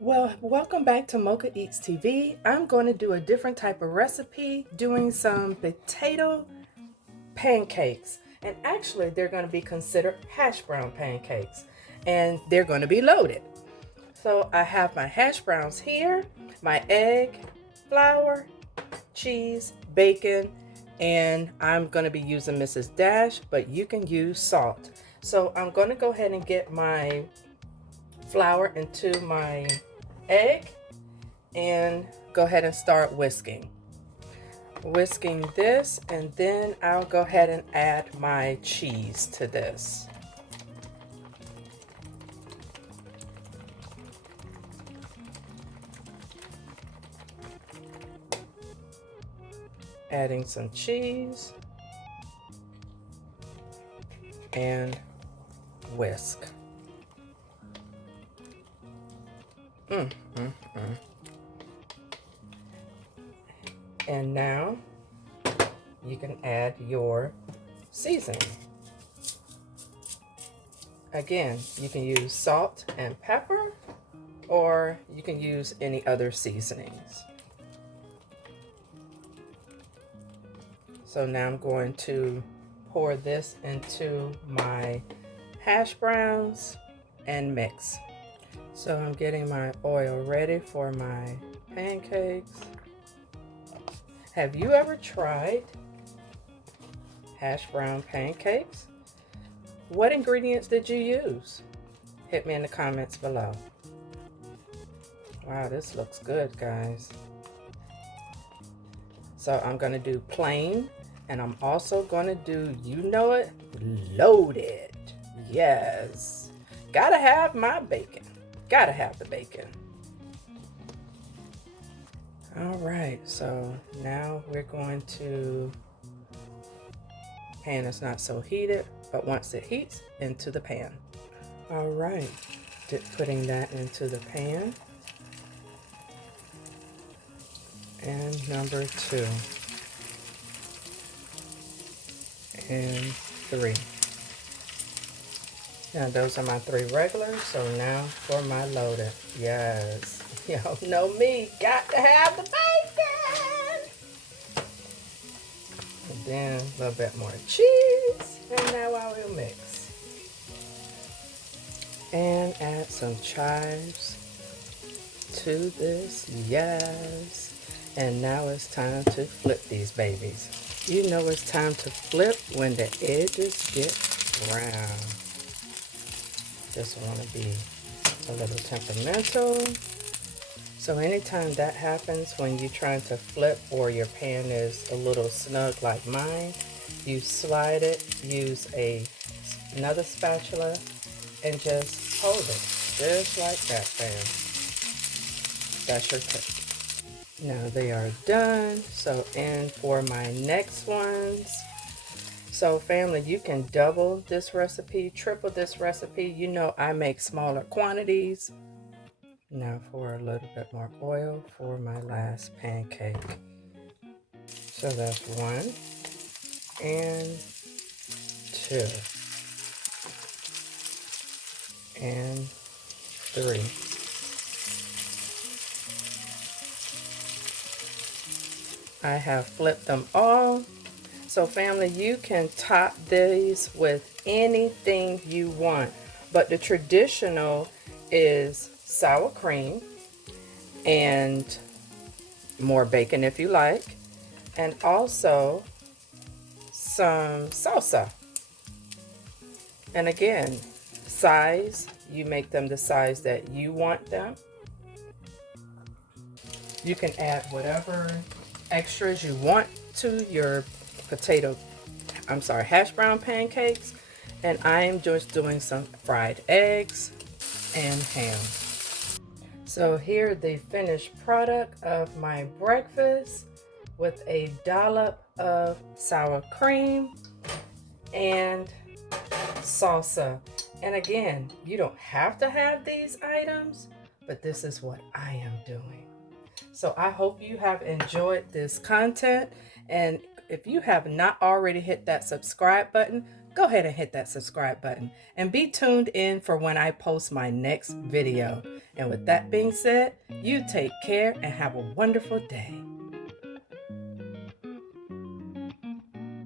Well, welcome back to Mocha Eats TV. I'm going to do a different type of recipe, doing some potato pancakes. And actually, they're going to be considered hash brown pancakes. And they're going to be loaded. So I have my hash browns here, my egg, flour, cheese, bacon, and I'm going to be using Mrs. Dash, but you can use salt. So I'm going to go ahead and get my flour into my egg and go ahead and start whisking this, and then I'll go ahead and add my cheese to this. Adding some cheese and whisk. And now you can add your seasoning. Again, you can use salt and pepper, or you can use any other seasonings. So now I'm going to pour this into my hash browns and mix. So I'm getting my oil ready for my pancakes. Have you ever tried hash brown pancakes? What ingredients did you use? Hit me in the comments below. Wow, this looks good, guys. So I'm going to do plain, and I'm also going to do, you know it, loaded. Yes. Gotta have my bacon. Gotta have the bacon. All right, so now we're going to, pan is not so heated, but once it heats, into the pan. All right, putting that into the pan. And number 2. And 3. Now those are my 3 regulars, so now for my loaded. Yes, y'all know me, got to have the bacon. And then a little bit more cheese, and now I will mix. And add some chives to this, yes. And now it's time to flip these babies. You know it's time to flip when the edges get brown. Just want to be a little temperamental. So anytime that happens when you're trying to flip or your pan is a little snug like mine, you slide it, use another spatula, and just hold it. Just like that, fam. That's your tip. Now they are done. So and for my next ones, so family, you can double this recipe, triple this recipe. You know I make smaller quantities. Now for a little bit more oil for my last pancake. So that's 1 and 2 and 3. I have flipped them all. So family, you can top these with anything you want, but the traditional is sour cream and more bacon if you like, and also some salsa. And again, size, you make them the size that you want them. You can add whatever extras you want to your hash brown pancakes, and I am just doing some fried eggs and ham. So here the finished product of my breakfast with a dollop of sour cream and salsa. And again, you don't have to have these items, but this is what I am doing. So I hope you have enjoyed this content, and if you have not already hit that subscribe button, go ahead and hit that subscribe button and be tuned in for when I post my next video. And with that being said, you take care and have a wonderful day.